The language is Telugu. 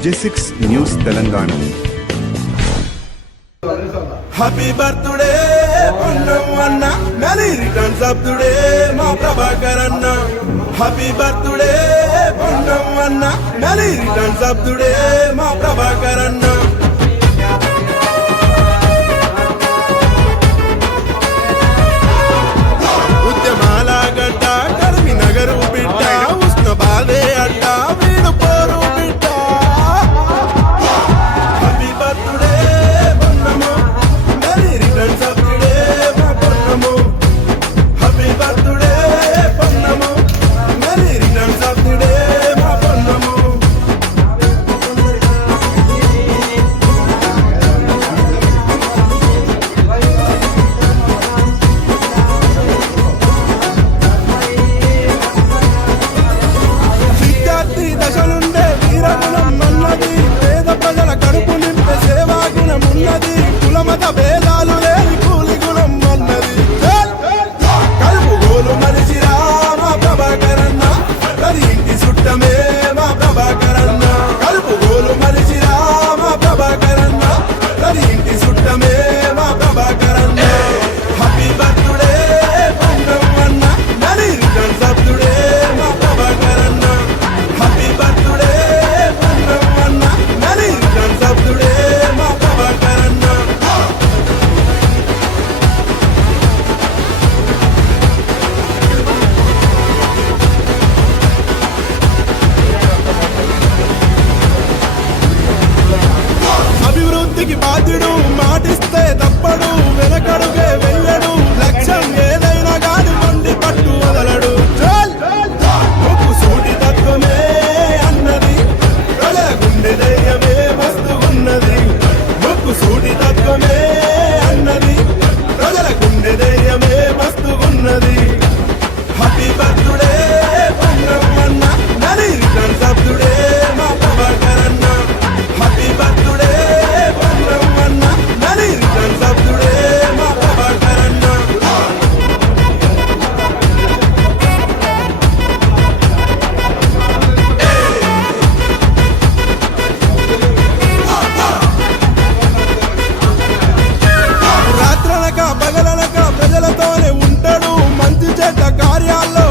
J6 News Telangana. Happy birthday అన్న మెనీ రిటర్న్స్ ఆఫ్ టుడే మా ప్రభాకర్ అన్న హ్యాపీ బర్త్డే అన్న మెనీ రిటర్న్స్ ఆఫ్ టుడే మా ప్రభాకర్ అన్నా வேலை ఇంటికి బాధ్యుడు మాటిస్తే తప్పడు వెనకడుగే వెళ్ళడు. లక్ష్యం ఏదైనా కాదు మండి పట్టు వదలడు. సూటి తత్వమే అన్నది. గుండె ధైర్యమే వస్తు ఉన్నది సూటి తత్వమే కార్యాల్లో